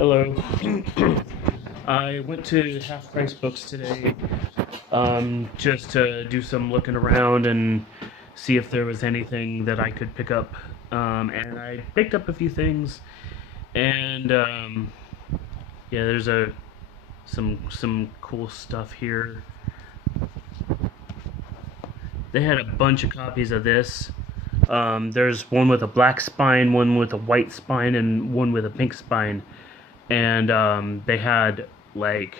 Hello. I went to Half Price Books today, just to do some looking around and see if there was anything that I could pick up. And I picked up a few things, and yeah, there's some cool stuff here. They had a bunch of copies of this. There's one with a black spine, one with a white spine, and one with a pink spine. And they had like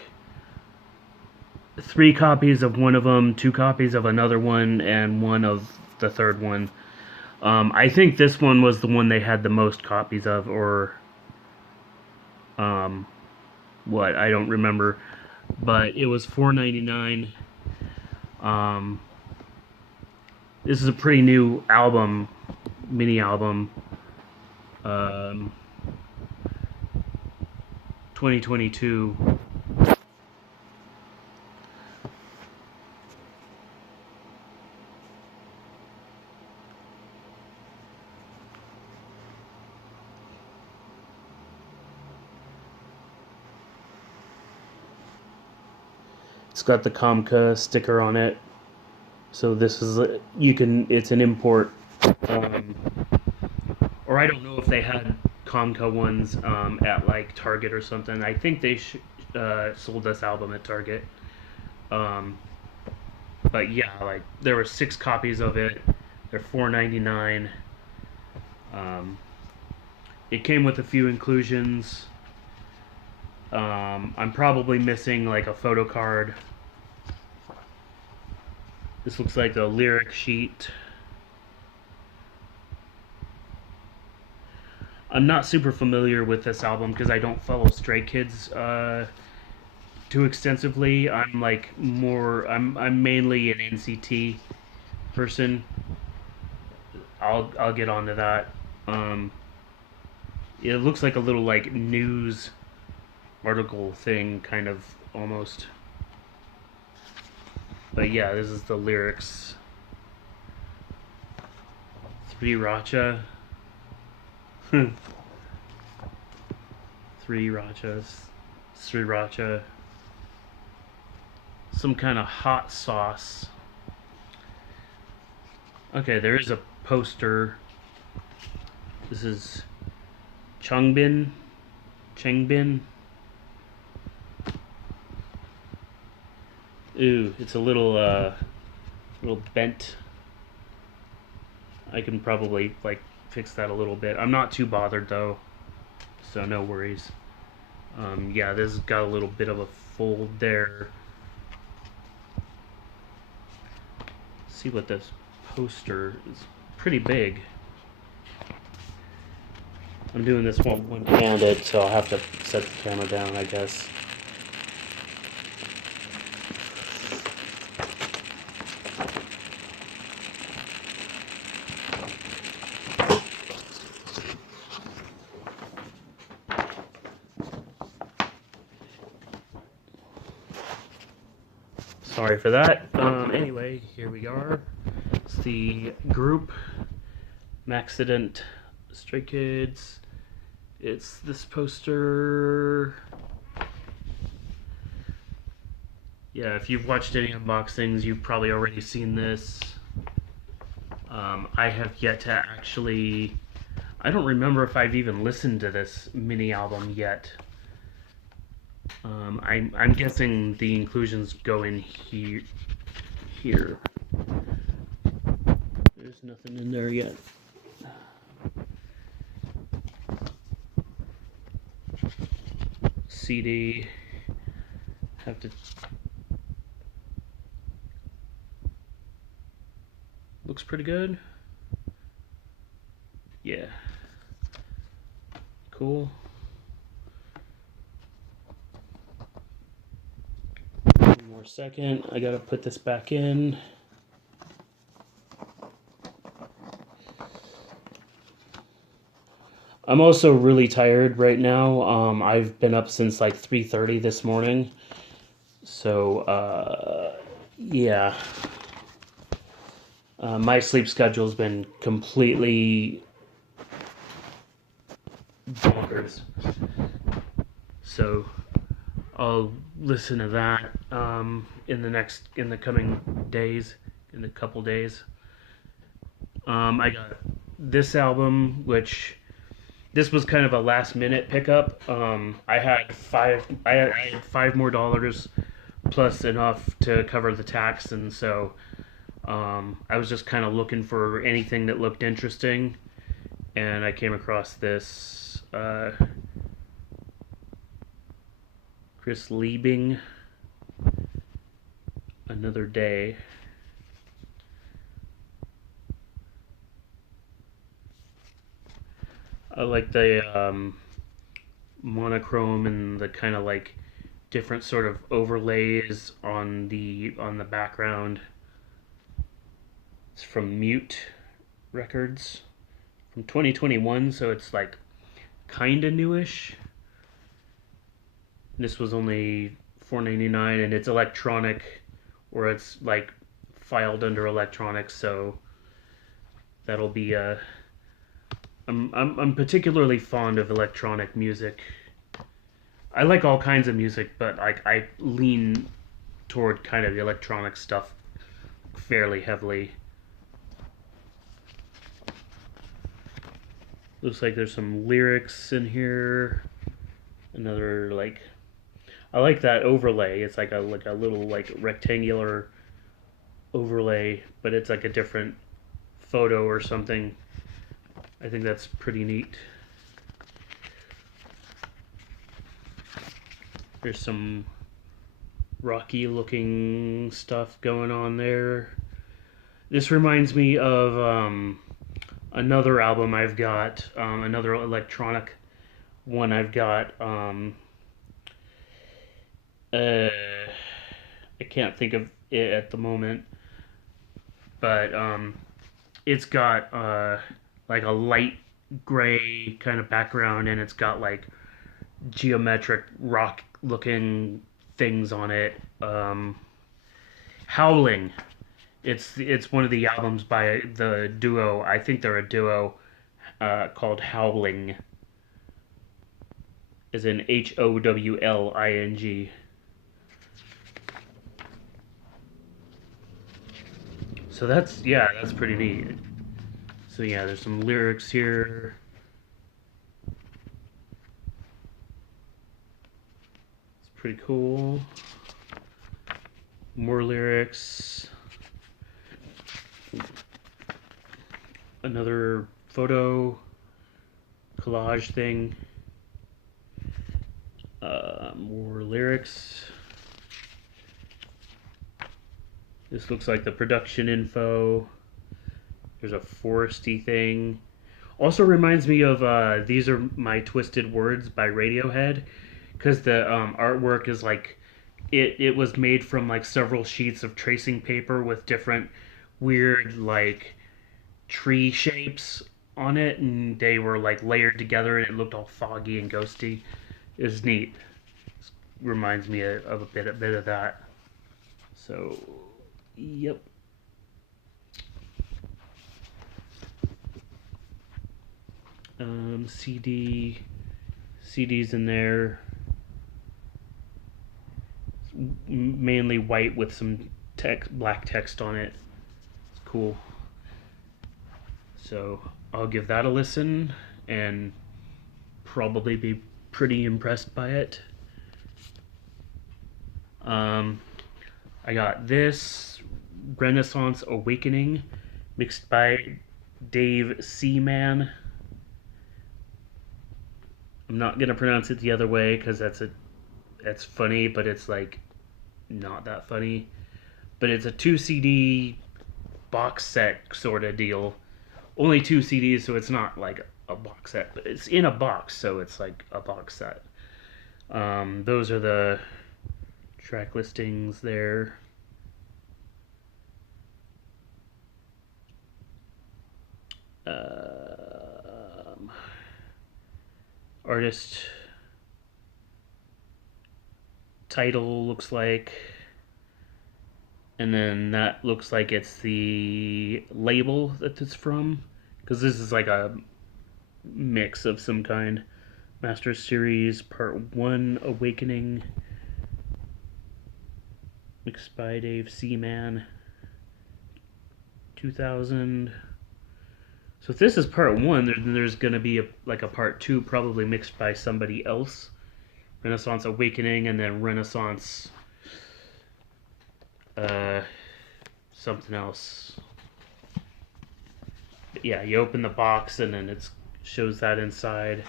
three copies of one of them, two copies of another one, and one of the third one. I think this one was the one they had the most copies of, or um, what? I don't remember, but it was $4.99. Um, this is a pretty new album, mini album, um, 2022. It's got the Comca sticker on it, so this is you can. It's an import, um, or I don't know if they had Comca ones at like Target or something. I think they sold this album at Target. Um, but yeah, like there were six copies of it. They're $4.99. Um, it came with a few inclusions. I'm probably missing like a photo card. This looks like a lyric sheet. I'm not super familiar with this album because I don't follow Stray Kids too extensively. I'm like more. I'm mainly an NCT person. I'll get onto that. Um, it looks like a little like news article thing, kind of almost. But yeah, this is the lyrics. Three Racha. Three Rachas. Sriracha. Some kind of hot sauce. Okay, there is a poster. This is Changbin. Changbin. Ooh, it's a little bent. I can probably like fix that a little bit. I'm not too bothered though, so no worries. Yeah, this has got a little bit of a fold there. See what this poster is. Pretty big. I'm doing this one-handed, so I'll have to set the camera down, I guess. Sorry for that. Anyway, here we are. It's the group Maxident Stray Kids. It's this poster. Yeah, if you've watched any unboxings, you've probably already seen this. I have yet to actually. I don't remember if I've even listened to this mini album yet. I'm guessing the inclusions go in here. Here. There's nothing in there yet. CD. Have to. Looks pretty good. Yeah. Cool. One more second. I gotta put this back in. I'm also really tired right now. I've been up since like 3:30 this morning. So, yeah. My sleep schedule's been completely bonkers. So I'll listen to that in the coming days, in a couple days. I got this album, which this was kind of a last minute pickup. I had $5 more plus enough to cover the tax, and so I was just kind of looking for anything that looked interesting, and I came across this Chris Liebing, Another Day. I like the monochrome and the kind of like different sort of overlays on the background. It's from Mute Records from 2021, so it's like kind of newish. This was only $4.99, and it's electronic, or it's like filed under electronics, so that'll be I'm particularly fond of electronic music. I like all kinds of music, but like I lean toward kind of the electronic stuff fairly heavily. Looks like there's some lyrics in here. Another like I like that overlay. It's like a little like rectangular overlay, but it's like a different photo or something. I think that's pretty neat. There's some rocky looking stuff going on there. This reminds me of another album I've got, another electronic one I've got. I can't think of it at the moment, but it's got like a light gray kind of background, and it's got like geometric rock looking things on it. Howling. It's one of the albums by the duo. I think they're a duo called Howling, as in Howling. So that's pretty neat. So yeah, there's some lyrics here. It's pretty cool. More lyrics. Another photo collage thing. More lyrics. This looks like the production info. There's a foresty thing. Also reminds me of These Are My Twisted Words by Radiohead, because the artwork is like it was made from like several sheets of tracing paper with different weird like tree shapes on it, and they were like layered together, and it looked all foggy and ghosty. It was neat. It reminds me of a bit of that. So, yep. CDs in there, mainly white with some black text on it. It's cool. So I'll give that a listen and probably be pretty impressed by it. I got this Renaissance Awakening, mixed by Dave Seaman. I'm not gonna pronounce it the other way because that's funny, but it's like not that funny. But it's a 2 CD box set sort of deal. Only 2 CDs, so it's not like a box set, but it's in a box, so it's like a box set. Those are the track listings there. Artist title looks like, and then that looks like it's the label that it's from, because this is like a mix of some kind. Master Series Part 1 Awakening. Mixed by Dave Seaman. 2000. So if this is part 1, there's going to be a part 2 probably mixed by somebody else. Renaissance Awakening and then Renaissance something else. But yeah, you open the box and then it shows that inside.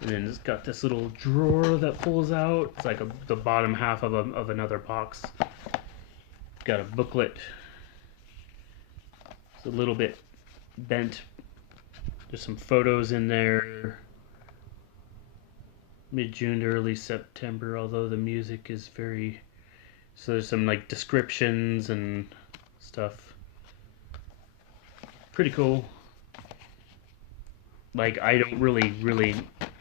And then it's got this little drawer that pulls out. It's like the bottom half of another box. Got a booklet. It's a little bit bent. There's some photos in there. Mid-June to early September, although the music is very... So there's some like descriptions and stuff. Pretty cool. Like, I don't really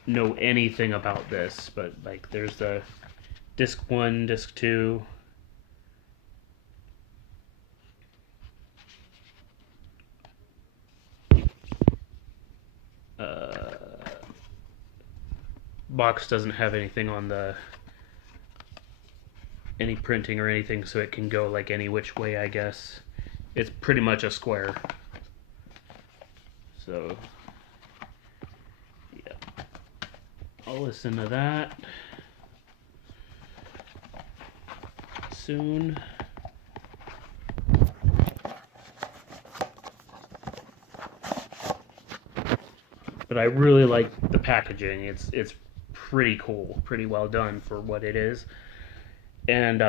know anything about this, but like there's the disc 1, disc 2. Box doesn't have anything on any printing or anything, so it can go like any which way, I guess. It's pretty much a square. So yeah, I'll listen to that soon. But I really like the packaging. It's pretty cool, pretty well done for what it is. And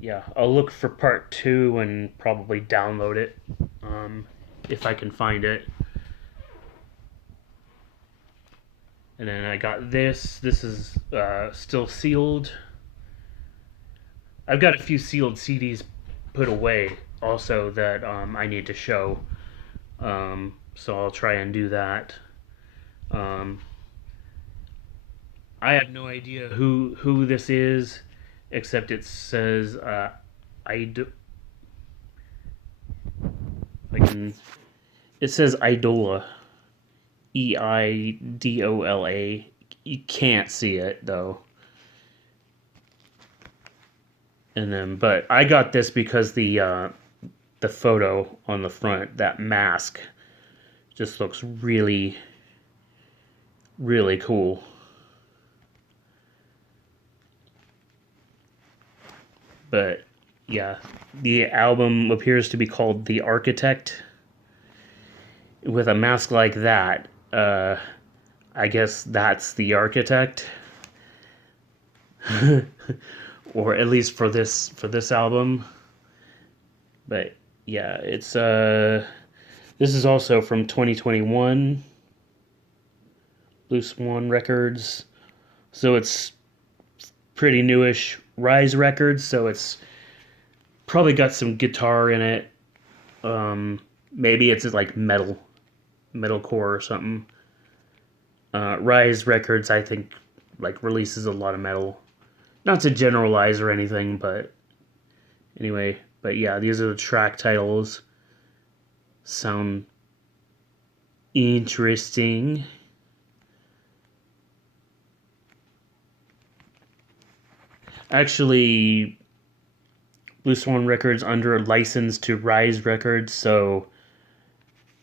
yeah, I'll look for part 2 and probably download it if I can find it. And then I got this. This is still sealed. I've got a few sealed CDs put away also that I need to show. So I'll try and do that. I have no idea who this is, except it says it says Eidola, Eidola. You can't see it though. And then, but I got this because the photo on the front, that mask, just looks really cool. But yeah, the album appears to be called The Architect. With a mask like that, I guess that's the architect. Or at least for this album. But yeah, it's this is also from 2021, Blue Swan Records. So it's pretty newish. Rise Records, so it's probably got some guitar in it. Maybe it's like metalcore or something. Rise Records, I think, like releases a lot of metal. Not to generalize or anything, but anyway. But yeah, these are the track titles. Sound interesting. Actually, Blue Swan Records under license to Rise Records, so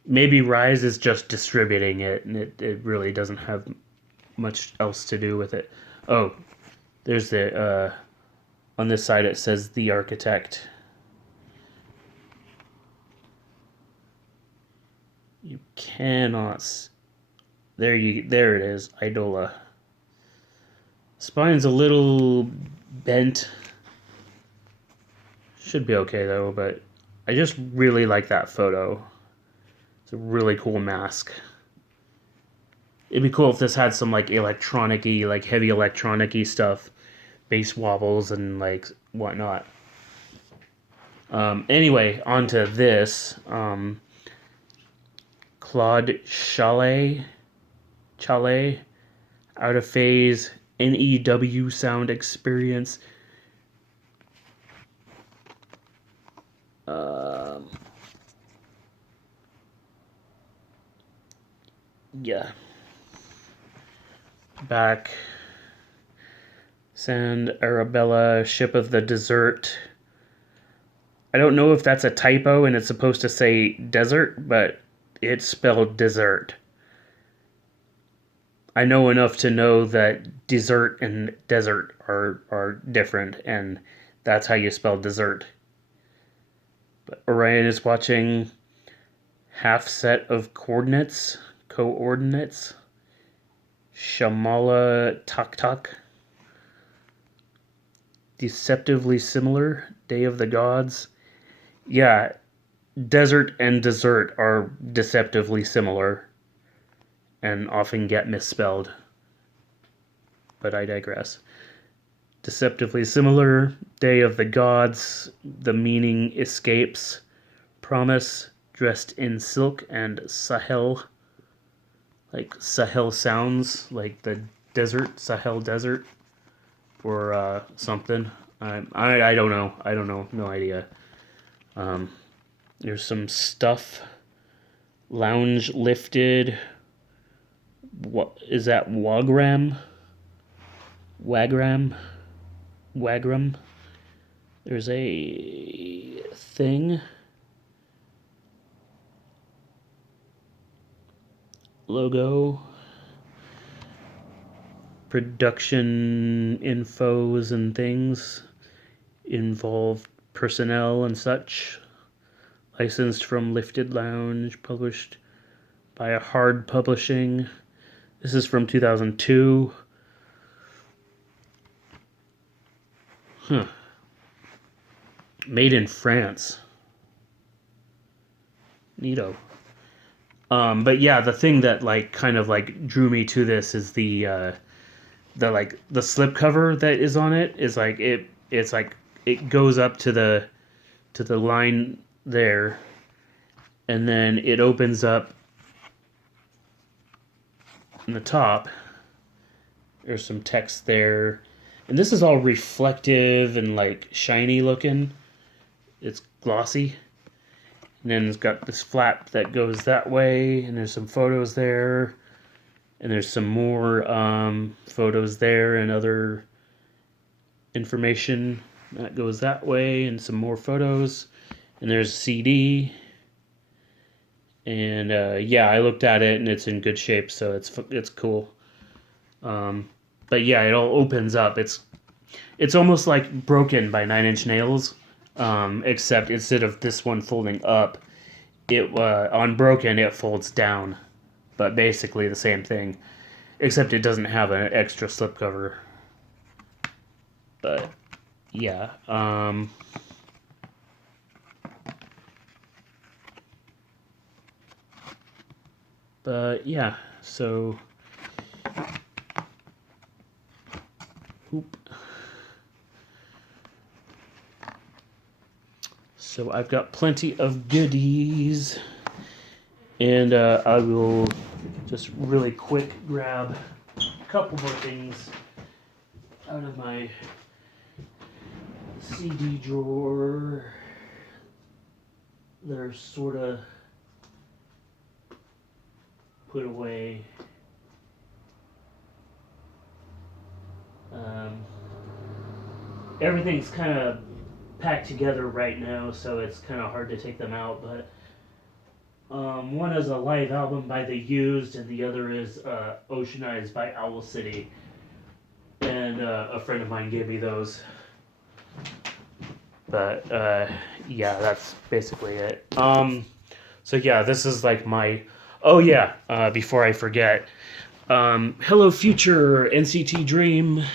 maybe Rise is just distributing it, and it really doesn't have much else to do with it. Oh, there's the on this side it says The Architect. You cannot. There it is, Eidola. Spine's a little bent. Should be okay though, but I just really like that photo. It's a really cool mask. It'd be cool if this had some like electronic-y, like heavy electronic-y stuff, bass wobbles and like whatnot. Anyway, onto this. Claude Chalet, Out of Phase, NEW Sound Experience. Yeah. back. Send Arabella, ship of the desert. I don't know if that's a typo and it's supposed to say desert, but it's spelled dessert. I know enough to know that dessert and desert are different, and that's how you spell dessert. But Orion is watching half set of coordinates. Shamala Tak. Deceptively similar. Day of the Gods. Yeah, desert and dessert are deceptively similar and often get misspelled. But I digress. Deceptively similar. Day of the Gods. The meaning escapes. Promise. Dressed in silk and Sahel. Like Sahel sounds. Like the desert. Sahel desert. Or something. I don't know. I don't know. No idea. There's some stuff. Lounge lifted. What is that? Wagram. There's a thing. Logo. Production infos and things. Involved personnel and such. Licensed from Lifted Lounge. Published by a Hard Publishing. This is from 2002. Made in France. Neato. But yeah, the thing that like kind of like drew me to this is the slip cover that is on it is like it's like it goes up to the line there, and then it opens up in the top. There's some text there, and this is all reflective and like shiny looking. It's glossy. And then it's got this flap that goes that way, and there's some photos there, and there's some more photos there and other information that goes that way, and some more photos, and there's a CD. And yeah, I looked at it and it's in good shape, so it's cool. But yeah, it all opens up. It's almost like Broken by Nine Inch Nails. Except instead of this one folding up, it on Broken it folds down, but basically the same thing, except it doesn't have an extra slipcover. But yeah, but yeah, so Oop. So I've got plenty of goodies, and I will just really quick grab a couple more things out of my CD drawer. They're sort of put away. Everything's kind of packed together right now, so it's kind of hard to take them out, but one is a live album by The Used, and the other is Oceanized by Owl City, and a friend of mine gave me those. But yeah, that's basically it. So yeah, this is like my, oh yeah, before I forget, Hello Future, NCT Dream,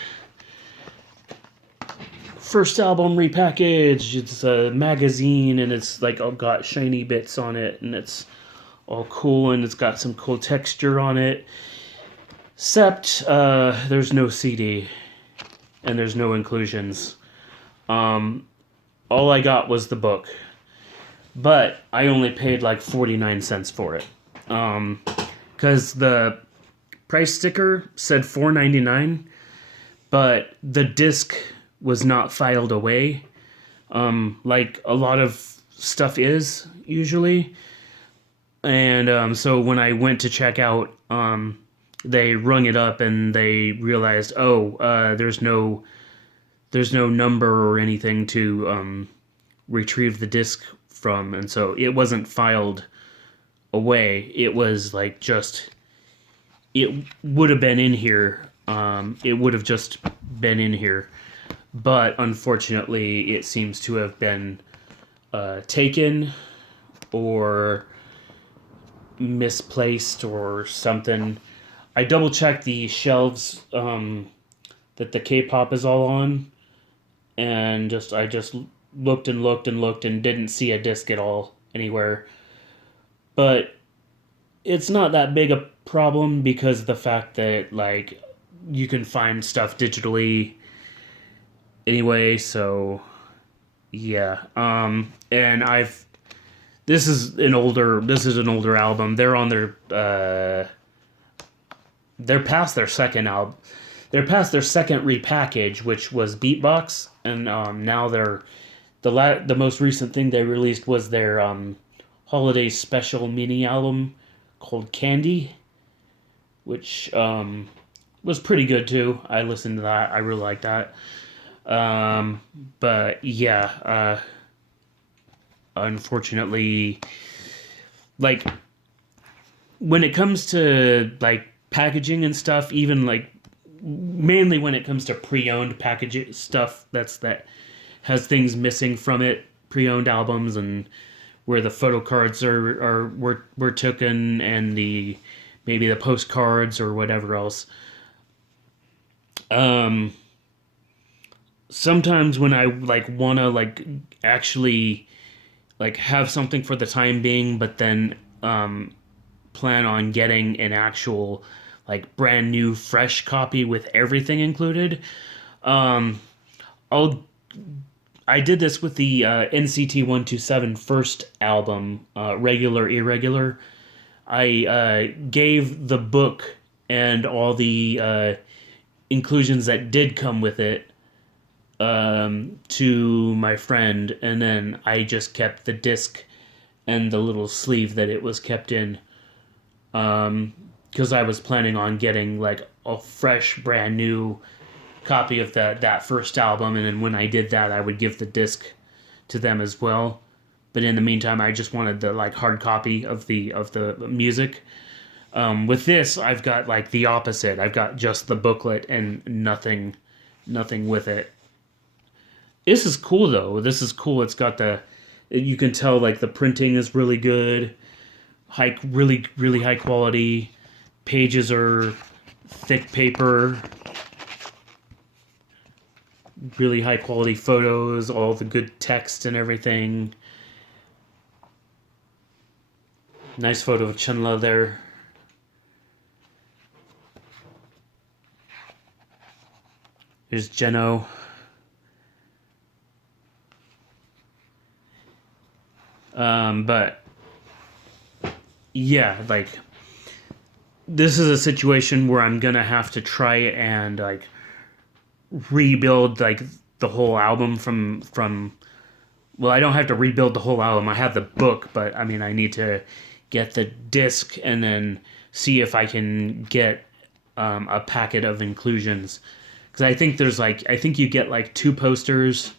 first album repackaged. It's a magazine, and it's like all got shiny bits on it, and it's all cool, and it's got some cool texture on it. Except there's no CD, and there's no inclusions. All I got was the book, but I only paid like 49 cents for it, because the price sticker said $4.99, but the disc was not filed away, like a lot of stuff is usually. And so when I went to check out, they rung it up and they realized, oh, there's no number or anything to retrieve the disc from, and so it wasn't filed away. It was like just it would have been in here. It would have just been in here, but unfortunately, it seems to have been taken or misplaced or something. I double checked the shelves that the K-pop is all on, and I just looked and looked and looked and didn't see a disc at all anywhere. But it's not that big a problem because of the fact that like you can find stuff digitally anyway. So yeah, and I've this is an older album. They're on their they're past their second album. They're past their second repackage, which was Beatbox, and now they're the most recent thing they released was their holiday special mini album called Candy, which was pretty good too. I listened to that. I really liked that. But yeah, unfortunately, like when it comes to like packaging and stuff, even like mainly when it comes to pre-owned package stuff that has things missing from it, pre-owned albums and where the photo cards were taken and the maybe the postcards or whatever else. Um, Sometimes when I like wanna like actually like have something for the time being, but then plan on getting an actual like brand new fresh copy with everything included. Um, I'll I did this with the NCT 127 first album, Regular Irregular. I gave the book and all the inclusions that did come with it to my friend, and then I just kept the disc and the little sleeve that it was kept in, because I was planning on getting like a fresh, brand new copy of that first album, and then when I did that, I would give the disc to them as well. But in the meantime, I just wanted the like hard copy of the music. With this, I've got like the opposite. I've got just the booklet and nothing with it. This is cool though. This is cool. It's got the you can tell like the printing is really good, really high quality. Pages are thick paper, really high quality photos, all the good text and everything. Nice photo of Chunla there. There's Jeno. But yeah, like this is a situation where I'm gonna have to try and like rebuild like the whole album from well, I don't have to rebuild the whole album. I have the book, but I mean I need to get the disc and then see if I can get a packet of inclusions, because I think there's like I think you get like two posters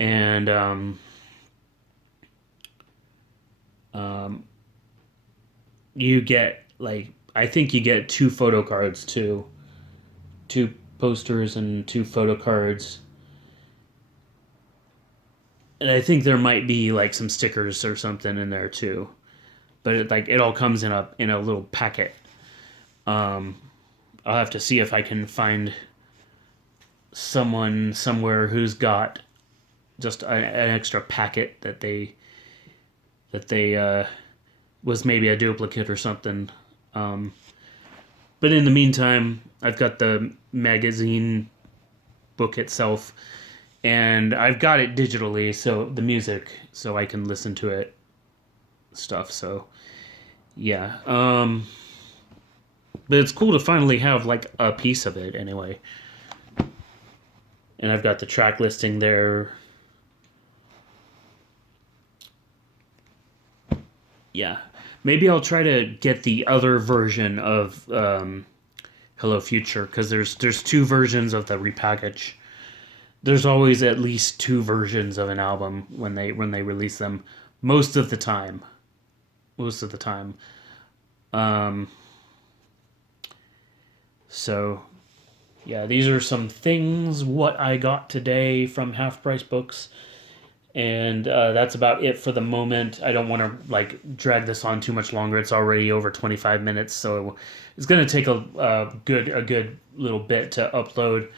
and um, you get like I think you get two photo cards too, two posters and two photo cards, and I think there might be like some stickers or something in there too. But it all comes in a little packet. Um, I'll have to see if I can find someone somewhere who's got just an extra packet that they was maybe a duplicate or something. Um, but in the meantime, I've got the magazine book itself, and I've got it digitally, so the music, so I can listen to it, stuff. So yeah, but it's cool to finally have like a piece of it anyway. And I've got the track listing there. Yeah, Maybe I'll try to get the other version of Hello Future, because there's two versions of the repackage. There's always at least two versions of an album when they release them. Most of the time, most of the time. Um, so yeah, these are some things what I got today from Half Price Books, and that's about it for the moment. I don't want to like drag this on too much longer. It's already over 25 minutes, so it's gonna take a good little bit to upload.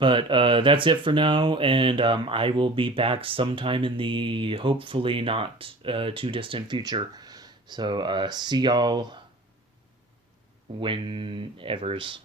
But that's it for now, and I will be back sometime in the hopefully not too distant future. So see y'all whenevers.